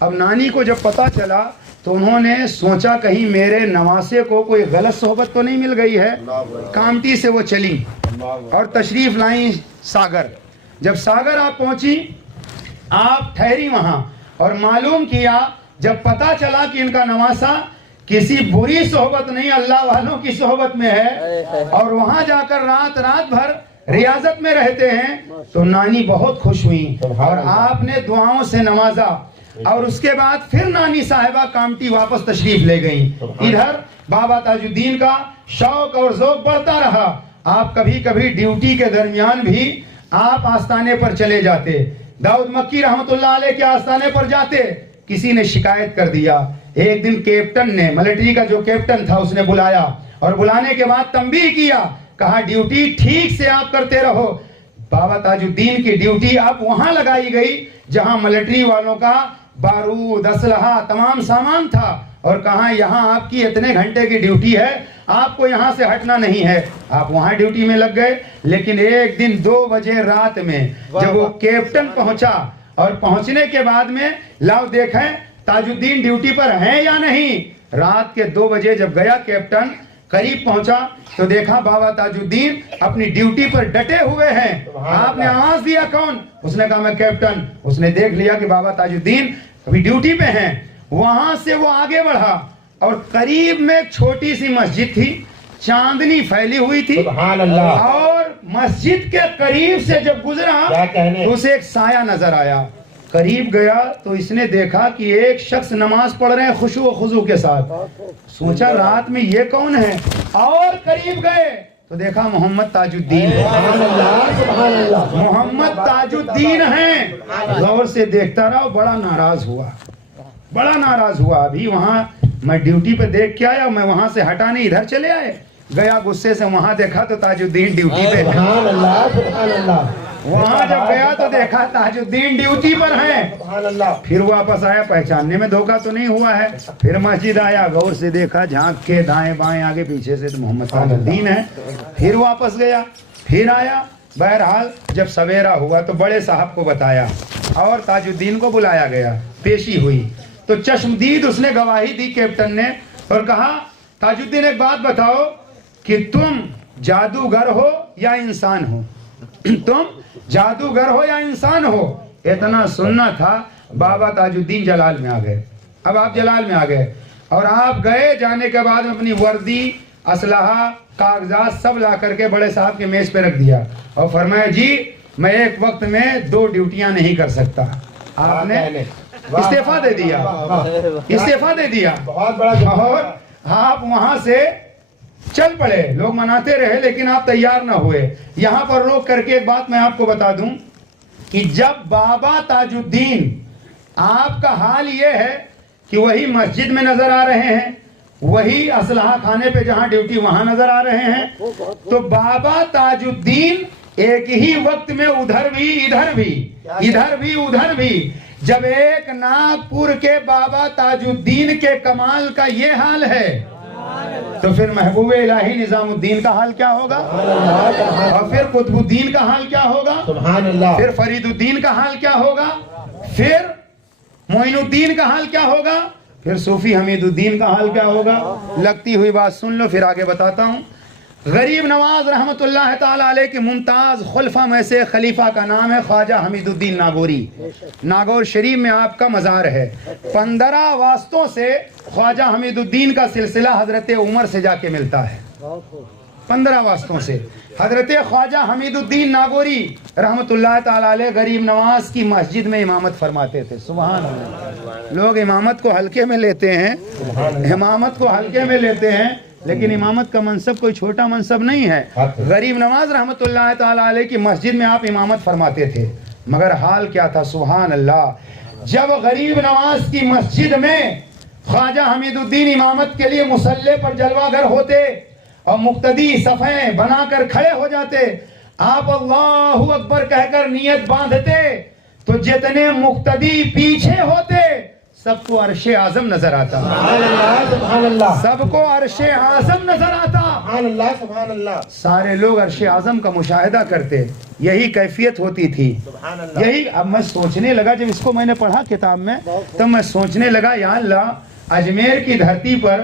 اب نانی کو جب پتہ چلا تو انہوں نے سوچا کہیں میرے نواسے کو کوئی غلط صحبت تو نہیں مل گئی ہے. کامٹی سے وہ چلی اور تشریف لائیں ساگر. جب ساگر آپ پہنچی آپ ٹھہری وہاں اور معلوم کیا, جب پتہ چلا کہ ان کا نواسا کسی بری صحبت نہیں اللہ والوں کی صحبت میں ہے اور وہاں جا کر رات بھر ریاضت میں رہتے ہیں, تو نانی بہت خوش ہوئی اور آپ نے دعاؤں سے نوازا. اور اس کے بعد پھر نانی صاحبہ کامٹی واپس تشریف لے گئیں. ادھر بابا تاج الدین کا شوق اور ذوق بڑھتا رہا. آپ کبھی کبھی ڈیوٹی کے درمیان بھی آپ آستانے پر چلے جاتے. داؤد مکی رحمت اللہ علیہ کے آستانے پر جاتے. کسی نے شکایت کر دیا. ایک دن کیپٹن نے, ملٹری کا جو کیپٹن تھا, اس نے بلایا اور بلانے کے بعد تنبیہ کیا, کہا ڈیوٹی ٹھیک سے آپ کرتے رہو. بابا تاج الدین کی ڈیوٹی اب وہاں لگائی گئی جہاں ملٹری والوں کا بارود, اسلحہ, تمام سامان تھا, اور کہاں یہاں آپ کی اتنے گھنٹے کی ڈیوٹی ہے, آپ کو یہاں سے ہٹنا نہیں ہے. آپ وہاں ڈیوٹی میں لگ گئے. لیکن ایک دن 2 بجے رات میں جب وہ کیپٹن پہنچا اور پہنچنے کے بعد میں لاؤ دیکھیں تاج الدین ڈیوٹی پر ہیں یا نہیں. رات کے 2 بجے جب گیا کیپٹن, قریب پہنچا تو دیکھا بابا تاج الدین اپنی ڈیوٹی پر ڈٹے ہوئے ہیں. آپ نے آواز دیا کون؟ اس نے کہا میں کیپٹن. اس نے دیکھ لیا کہ بابا تاج الدین ابھی ڈیوٹی پہ ہیں. وہاں سے وہ آگے بڑھا اور قریب میں ایک چھوٹی سی مسجد تھی, چاندنی پھیلی ہوئی تھی. سبحان اللہ. اور مسجد کے قریب سے جب گزرا تو اسے ایک سایہ نظر آیا. قریب گیا تو اس نے دیکھا کہ ایک شخص نماز پڑھ رہے ہیں خشوع و خضوع کے ساتھ. سوچا رات میں یہ کون ہے, اور قریب گئے تو دیکھا محمد تاج الدین. محمد تاج الدین ہیں. غور سے دیکھتا رہا, بڑا ناراض ہوا. ابھی وہاں میں ڈیوٹی پہ دیکھ کے آیا, میں وہاں سے ہٹا نہیں, ادھر چلے آئے. گیا غصے سے, وہاں دیکھا تو تاج الدین ڈیوٹی پہ. وہاں جب گیا تو دیکھا تاج الدین ڈیوٹی پر ہیں. پھر واپس آیا, پہچاننے میں دھوکہ تو نہیں ہوا ہے. پھر مسجد آیا, غور سے دیکھا, جھانک کے دائیں بائیں آگے پیچھے سے تو محمد تاج الدین ہے. پھر واپس گیا, پھر آیا. بہرحال جب سویرا ہوا تو بڑے صاحب کو بتایا اور تاج الدین کو بلایا گیا. پیشی ہوئی تو چشمدید اس نے گواہی دی کیپٹن نے, اور کہا تاج الدین ایک بات بتاؤ کہ تم جادوگر ہو یا انسان ہو؟ تم جادوگر ہو یا انسان ہو؟ اتنا سننا تھا. بابا تاج الدین جلال میں آ گئے. اب آپ جلال میں آ گئے اور آپ گئے, جانے کے بعد اپنی وردی, اسلحہ, کاغذات سب لا کر کے بڑے صاحب کے میز پہ رکھ دیا اور فرمایا جی میں ایک وقت میں 2 ڈیوٹیاں نہیں کر سکتا. آپ نے استعفیٰ دے دیا. اور آپ وہاں سے چل پڑے. لوگ مناتے رہے لیکن آپ تیار نہ ہوئے. یہاں پر روک کر کے ایک بات میں آپ کو بتا دوں کہ جب بابا تاج الدین, آپ کا حال یہ ہے کہ وہی مسجد میں نظر آ رہے ہیں, وہی اسلحہ خانے پہ جہاں ڈیوٹی وہاں نظر آ رہے ہیں, تو بابا تاج الدین ایک ہی وقت میں ادھر بھی. جب ایک ناگپور کے بابا تاج الدین کے کمال کا یہ حال ہے تو پھر محبوب الہی نظام الدین کا حال کیا ہوگا, اور پھر قطب الدین کا حال کیا ہوگا, پھر فرید الدین کا حال کیا ہوگا, پھر معین الدین کا حال کیا ہوگا, پھر صوفی حمید الدین کا حال کیا ہوگا. لگتی ہوئی بات سن لو, پھر آگے بتاتا ہوں. غریب نواز رحمت اللہ تعالی علیہ کے ممتاز خلفاء میں سے خلیفہ کا نام ہے خواجہ حمید الدین ناگوری. ناگور شریف میں آپ کا مزار ہے. 15 واسطوں سے خواجہ حمید الدین کا سلسلہ حضرت عمر سے جا کے ملتا ہے. 15 واسطوں سے حضرت خواجہ حمید الدین ناگوری رحمت اللہ تعالی علیہ غریب نواز کی مسجد میں امامت فرماتے تھے. سبحان اللہ. لوگ امامت کو ہلکے میں لیتے ہیں, لیکن امامت کا منصب کوئی چھوٹا منصب نہیں ہے. غریب نواز رحمت اللہ تعالی علیہ کی مسجد میں آپ امامت فرماتے تھے. مگر حال کیا تھا, سبحان اللہ, جب غریب نواز کی مسجد میں خواجہ حمید الدین امامت کے لیے مصلی پر جلوہ گر ہوتے اور مقتدی صفیں بنا کر کھڑے ہو جاتے, آپ اللہ اکبر کہہ کر نیت باندھتے تو جتنے مقتدی پیچھے ہوتے سب کو عرش اعظم نظر آتا. سب کو عرش اعظم نظر آتا. سبحان اللہ سبحان اللہ سارے لوگ عرش اعظم کا مشاہدہ کرتے، یہی کیفیت ہوتی تھی. سبحان اللہ. یہی اب میں سوچنے لگا، جب اس کو میں نے پڑھا کتاب میں تو میں سوچنے لگا یا اللہ، اجمیر کی دھرتی پر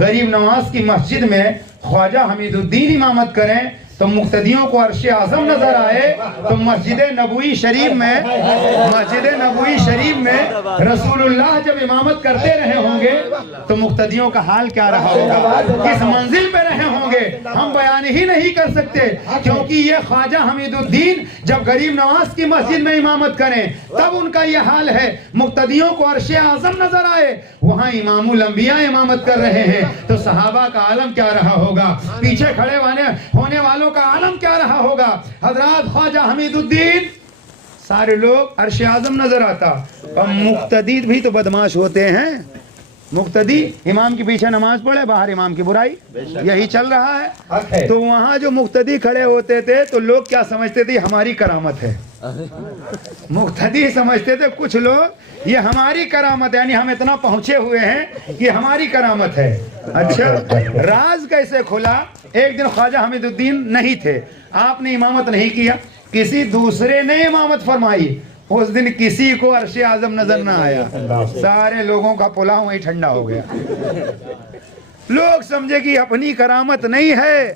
غریب نواز کی مسجد میں خواجہ حمید الدین امامت کریں تو مقتدیوں کو عرش اعظم نظر آئے، تو مسجد نبوی شریف میں رسول اللہ جب امامت کرتے رہے ہوں گے تو مقتدیوں کا حال کیا رہا ہوگا، کس منزل پہ رہے ہوں گے، ہم بیان ہی نہیں کر سکتے. کیونکہ یہ خواجہ حمید الدین جب غریب نواز کی مسجد میں امامت کریں تب ان کا یہ حال ہے، مقتدیوں کو عرش اعظم نظر آئے، وہاں امام الانبیاء امامت کر رہے ہیں، تو صحابہ کا عالم کیا رہا ہوگا، پیچھے کھڑے ہونے والوں کا عالم کیا رہا ہوگا. حضرات خواجہ حمید الدین سارے لوگ عرش اعظم نظر آتا. اور مقتدی بھی تو بدماش ہوتے ہیں، مقتدی امام کے پیچھے نماز پڑھے، باہر امام کی برائی، یہی چل رہا ہے. تو وہاں جو مقتدی کھڑے ہوتے تھے تو لوگ کیا سمجھتے تھے، ہماری کرامت ہے. مقتدی سمجھتے تھے کچھ لوگ یہ ہماری کرامت ہے، یعنی ہم اتنا پہنچے ہوئے ہیں کہ ہماری کرامت ہے. اچھا، راز کیسے کھلا؟ ایک دن خواجہ حمید الدین نہیں تھے، آپ نے امامت نہیں کیا، کسی دوسرے نے امامت فرمائی. اس دن کسی کو عرش اعظم نظر نہ آیا، سارے لوگوں کا پلاؤ وہیں ٹھنڈا ہو گیا. لوگ سمجھے کہ اپنی کرامت نہیں ہے،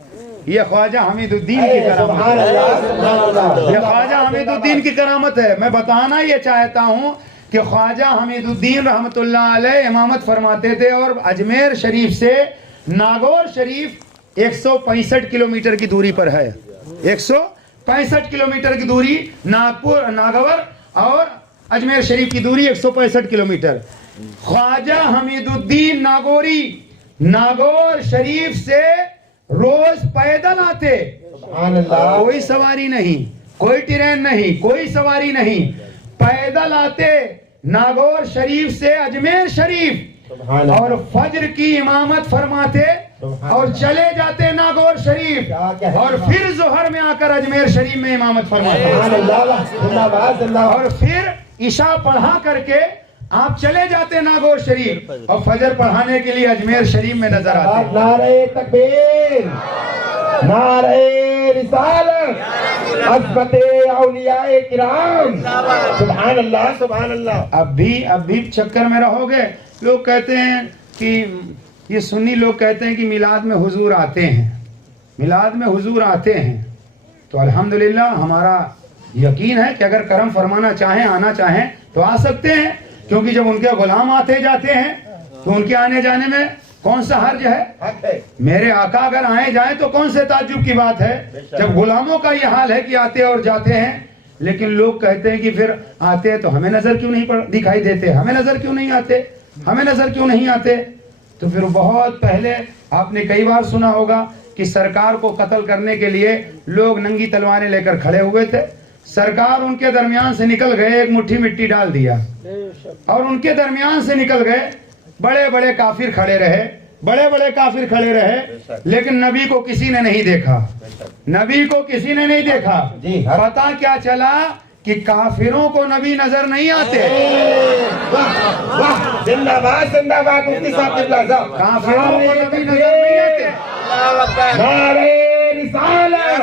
یہ خواجہ حمید الدین کی کرامت ہے، یہ خواجہ حمید الدین کی کرامت ہے. میں بتانا یہ چاہتا ہوں کہ خواجہ حمید الدین رحمت اللہ علیہ امامت فرماتے تھے، اور اجمیر شریف سے ناگور شریف 165 کلومیٹر کی دوری پر ہے. 165 کلومیٹر کی دوری، ناگور اور اجمیر شریف کی دوری 165 کلومیٹر. خواجہ حمید الدین ناگوری ناگور شریف سے روز پیدل آتے، کوئی سواری نہیں، کوئی ٹرین نہیں، کوئی سواری نہیں، پیدل آتے ناگور شریف سے اجمیر شریف، اور فجر کی امامت فرماتے اور چلے جاتے ناگور شریف، اور پھر ظہر میں آ کر اجمیر شریف میں امامت فرماتے، اور پھر عشاء پڑھا کر کے آپ چلے جاتے ناگور شریف، اور فجر پڑھانے کے لیے اجمیر شریف میں نظر آتے. نعرہ تکبیر، نعرہ رسالت، عظمت اولیاء کرام، سبحان اللہ سبحان اللہ. اب بھی چکر میں رہو گے. لوگ کہتے ہیں کہ یہ سنی لوگ کہتے ہیں کہ میلاد میں حضور آتے ہیں، میلاد میں حضور آتے ہیں. تو الحمدللہ ہمارا یقین ہے کہ اگر کرم فرمانا چاہیں، آنا چاہیں تو آ سکتے ہیں، کیونکہ جب ان کے غلام آتے جاتے ہیں تو ان کے آنے جانے میں کون سا حرج ہے؟ میرے آقا اگر آئے جائیں تو کون سے تعجب کی بات ہے، جب غلاموں کا یہ حال ہے کہ آتے اور جاتے ہیں. لیکن لوگ کہتے ہیں کہ پھر آتے تو ہمیں نظر کیوں نہیں دکھائی دیتے، ہمیں نظر کیوں نہیں آتے، ہمیں نظر کیوں نہیں آتے. تو پھر بہت پہلے آپ نے کئی بار سنا ہوگا کہ سرکار کو قتل کرنے کے لیے لوگ ننگی تلواریں لے کر کھڑے ہوئے تھے. سرکار ان کے درمیان سے نکل گئے، ایک مٹھی مٹی ڈال دیا، اور ان کے درمیان سے نکل گئے. بڑے بڑے کافر کھڑے رہے، بڑے بڑے کافر کھڑے رہے، لیکن نبی کو کسی نے نہیں دیکھا، نبی کو کسی نے نہیں دیکھا. پتا کیا چلا کہ کافروں کو نبی نظر نہیں آتے. زندہ باد زندہ باد مفتی صاحب قبلہ صاحب. کافروں کو نبی نظر نہیں آتے. نعرہ رسالت،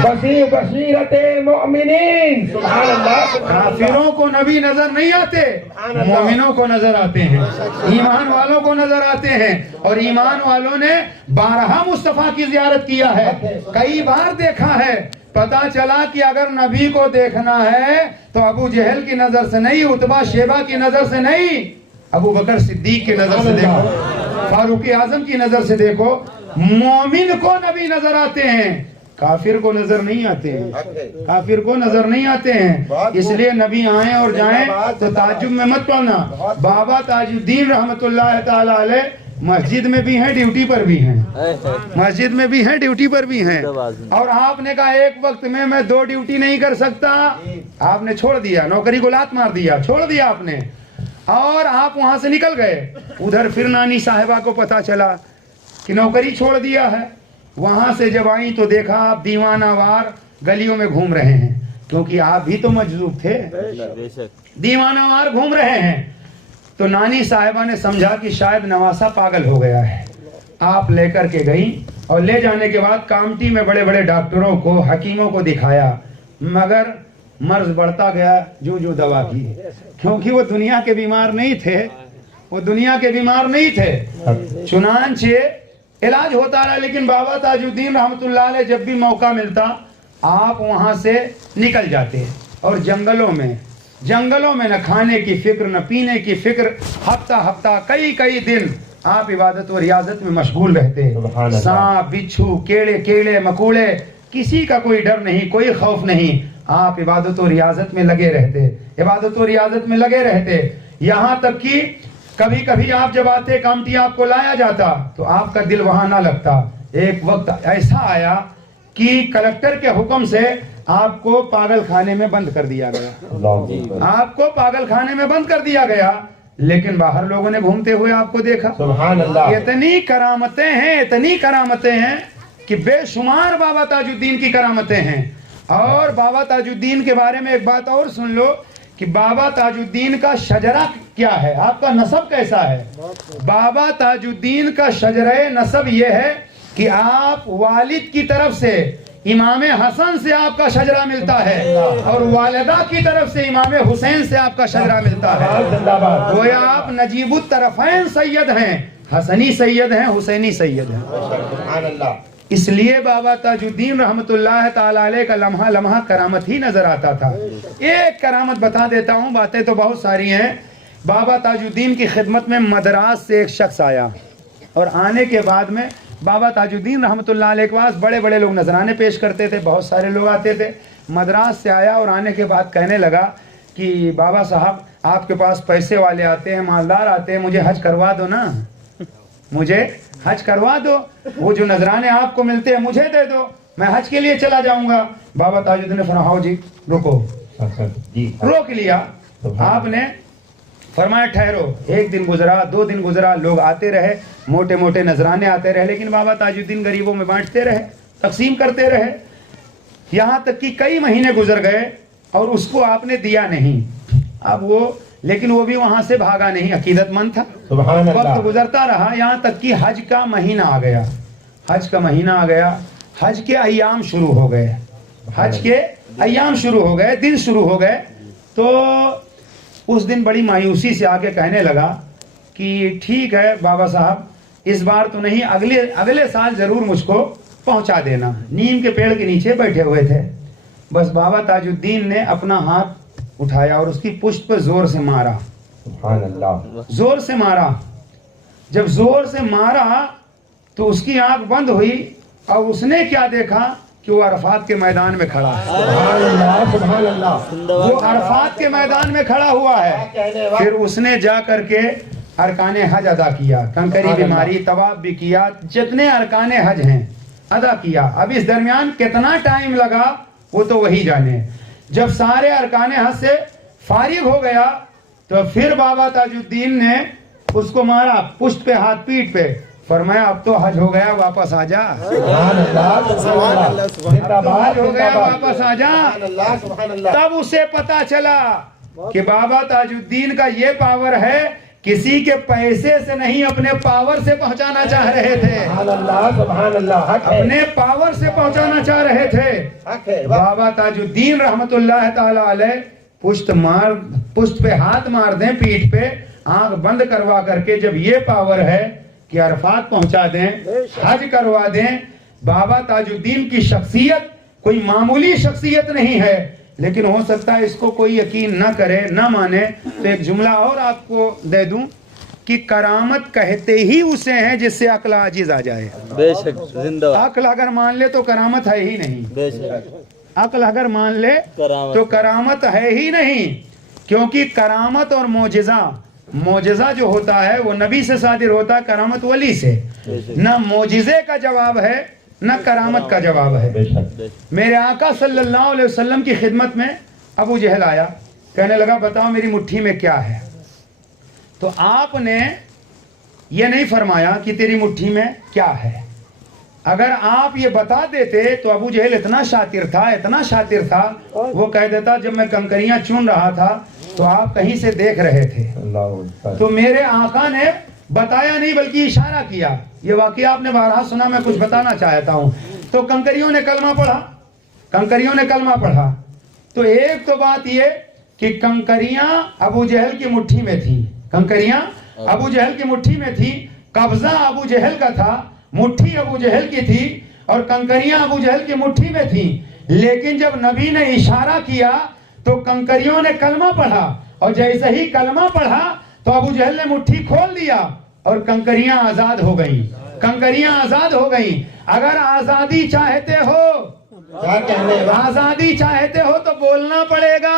بشیرت مومنین، سبحان اللہ. کافروں کو نبی نظر نہیں آتے، مومنوں کو نظر آتے ہیں، ایمان والوں کو نظر آتے ہیں. اور ایمان والوں نے بارہا مصطفیٰ کی زیارت کیا ہے، کئی بار دیکھا ہے. پتا چلا کہ اگر نبی کو دیکھنا ہے تو ابو جہل کی نظر سے نہیں، عتبہ شیبہ کی نظر سے نہیں، ابو بکر صدیق کی نظر سے دیکھو، فاروق اعظم کی نظر سے دیکھو. مومن کو نبی نظر آتے ہیں، کافر کو نظر نہیں آتے ہیں، کافر کو نظر نہیں آتے ہیں. اس لیے نبی آئیں اور جائیں تو تعجب میں مت پڑنا. بابا تاج الدین رحمت اللہ تعالی علیہ مسجد میں بھی ہیں، ڈیوٹی پر بھی ہیں، مسجد میں بھی ہیں، ڈیوٹی پر بھی ہیں. اور آپ نے کہا ایک وقت میں 2 ڈیوٹی نہیں کر سکتا. آپ نے چھوڑ دیا، نوکری کو لات مار دیا، چھوڑ دیا آپ نے، اور آپ وہاں سے نکل گئے. ادھر پھر نانی صاحبہ کو پتا چلا کہ نوکری چھوڑ دیا ہے. وہاں سے جب آئیں تو دیکھا آپ دیوانہ وار گلیوں میں گھوم رہے ہیں، کیونکہ آپ بھی تو مجذوب تھے، دیوانہ وار گھوم رہے ہیں. تو نانی صاحبہ نے سمجھا کہ شاید نواسہ پاگل ہو گیا ہے، آپ لے کر کے گئی اور لے جانے کے بعد کامٹی میں بڑے بڑے ڈاکٹروں کو حکیموں کو دکھایا مگر مرض بڑھتا گیا جو جو دوا کی کیونکہ وہ دنیا کے بیمار نہیں تھے چنانچہ علاج ہوتا رہا لیکن بابا تاج الدین رحمت اللہ علیہ جب بھی موقع ملتا آپ وہاں سے نکل جاتے اور جنگلوں میں نہ کھانے کی فکر نہ پینے کی فکر ہفتہ کئی دن آپ عبادت و ریاضت میں مشغول رہتے سانپ بچھو کیڑے مکوڑے کسی کا کوئی ڈر نہیں کوئی خوف نہیں آپ عبادت و ریاضت میں لگے رہتے یہاں تک کہ کبھی آپ جب آتے کامٹی آپ کو لایا جاتا تو آپ کا دل وہاں نہ لگتا ایک وقت ایسا آیا کہ کلکٹر کے حکم سے آپ کو پاگل خانے میں بند کر دیا گیا لیکن باہر لوگوں نے گھومتے ہوئے آپ کو دیکھا سبحان اللہ اتنی کرامتیں ہیں کہ بے شمار بابا تاج الدین کی کرامتیں ہیں اور بابا تاج الدین کے بارے میں ایک بات اور سن لو کہ بابا تاج الدین کا شجرہ کیا ہے آپ کا نسب کیسا ہے بابا تاج الدین کا شجرہ نسب یہ ہے کہ آپ والد کی طرف سے امام حسن سے آپ کا شجرہ ملتا ہے اور والدہ کی طرف سے امام حسین سے آپ کا شجرہ ملتا ہے گویا آپ نجیب الطرفین سید ہیں حسنی سید ہیں حسینی سید ہیں سبحان اللہ اس لیے بابا تاج الدین رحمت اللہ تعالی علیہ کا لمحہ کرامت ہی نظر آتا تھا ایک کرامت بتا دیتا ہوں باتیں تو بہت ساری ہیں بابا تاج الدین کی خدمت میں مدراس سے ایک شخص آیا اور آنے کے بعد میں بابا تاج الدین رحمت اللہ علیہ کے پاس بڑے لوگ نذرانے پیش کرتے تھے بہت سارے لوگ آتے تھے مدراس سے آیا اور آنے کے بعد کہنے لگا کہ بابا صاحب آپ کے پاس پیسے والے آتے ہیں مالدار آتے ہیں مجھے حج کروا دو نا مجھے حج کروا دو وہ جو نذرانے آپ کو ملتے ہیں مجھے دے دو میں حج کے لیے چلا جاؤں گا بابا تاج الدین نے فرمایا جی رکو روک لیا آپ نے فرمایا ٹھہرو ایک دن گزرا 2 دن گزرا لوگ آتے رہے موٹے نذرانے آتے رہے لیکن بابا تاج الدین غریبوں میں بانٹتے رہے تقسیم کرتے رہے یہاں تک کہ کئی مہینے گزر گئے اور اس کو آپ نے دیا نہیں اب لیکن وہ بھی وہاں سے بھاگا نہیں عقیدت مند تھا وقت گزرتا رہا یہاں تک کہ حج کا مہینہ آ گیا حج کے ایام شروع ہو گئے دن شروع ہو گئے تو اس دن بڑی مایوسی سے آگے کہنے لگا کہ ٹھیک ہے بابا صاحب اس بار تو نہیں اگلے سال ضرور مجھ کو پہنچا دینا نیم کے پیڑ کے نیچے بیٹھے ہوئے تھے بس بابا تاج الدین نے اپنا ہاتھ اٹھایا اور اس کی پشت پہ زور سے مارا سبحان اللہ زور سے مارا جب زور سے مارا تو اس کی آنکھ بند ہوئی اور اس نے کیا دیکھا کہ وہ عرفات کے میدان میں کھڑا ہے سبحان اللہ وہ عرفات کے میدان میں کھڑا ہوا ہے پھر اس نے جا کر کے ارکان حج ادا کیا کنکری بیماری طواف بھی کیا جتنے ارکان حج ہیں ادا کیا اب اس درمیان کتنا ٹائم لگا وہ تو وہی جانے جب سارے ارکان حج سے فارغ ہو گیا تو پھر بابا تاج الدین نے اس کو مارا پشت پہ ہاتھ پیٹ پہ فرمایا اب تو حج ہو گیا واپس آ جا حج ہو گیا واپس آ جا تب اسے پتا چلا کہ بابا تاج الدین کا یہ پاور ہے کسی کے پیسے سے نہیں اپنے پاور سے پہنچانا چاہ رہے تھے اپنے پاور سے پہنچانا چاہ رہے تھے بابا تاج الدین رحمت اللہ تعالی علیہ پشت پہ ہاتھ مار دیں پیٹھ پہ آنکھ بند کروا کر کے جب یہ پاور ہے کہ عرفات پہنچا دیں حج کروا دیں بابا تاج الدین کی شخصیت کوئی معمولی شخصیت نہیں ہے لیکن ہو سکتا ہے اس کو کوئی یقین نہ کرے نہ مانے تو ایک جملہ اور آپ کو دے دوں کہ کرامت کہتے ہی اسے ہیں جس سے عقل عاجز آ جائے بے شک زندہ عقل اگر مان لے تو کرامت ہے ہی نہیں بے شک عقل اگر مان لے تو کرامت ہے ہی نہیں کیونکہ کرامت اور معجزہ جو ہوتا ہے وہ نبی سے صادر ہوتا ہے کرامت ولی سے نہ معجزے کا جواب ہے نہ کرامت کا جواب ہے میرے آقا صلی اللہ علیہ وسلم کی خدمت میں ابو جہل آیا کہنے لگا بتاؤ میری مٹھی میں کیا ہے تو آپ نے یہ نہیں فرمایا کہ تیری مٹھی میں کیا ہے اگر آپ یہ بتا دیتے تو ابو جہل اتنا شاطر تھا وہ کہہ دیتا جب میں کنکریاں چن رہا تھا تو آپ کہیں سے دیکھ رہے تھے تو میرے آقا نے بتایا نہیں بلکہ اشارہ کیا. یہ واقعہ آپ نے بارہا سنا, میں کچھ بتانا چاہتا ہوں. تو کنکریوں نے کلمہ پڑھا, کنکریوں نے کلمہ پڑھا. تو ایک تو بات یہ کہ کنکریاں ابو جہل کی مٹھی میں تھی, کنکریاں ابو جہل کی مٹھی میں تھی. قبضہ ابو جہل کا تھا, مٹھی ابو جہل کی تھی, اور کنکریاں ابو جہل کی مٹھی میں تھی. لیکن جب نبی نے اشارہ کیا تو کنکریوں نے کلمہ پڑھا, اور جیسے ہی کلمہ پڑھا تو ابو جہل نے مٹھی کھول دیا اور کنکریاں آزاد ہو گئیں, کنکریاں آزاد ہو گئیں. اگر آزادی چاہتے ہو, کیا کہنے آزادی چاہتے ہو تو بولنا پڑے گا.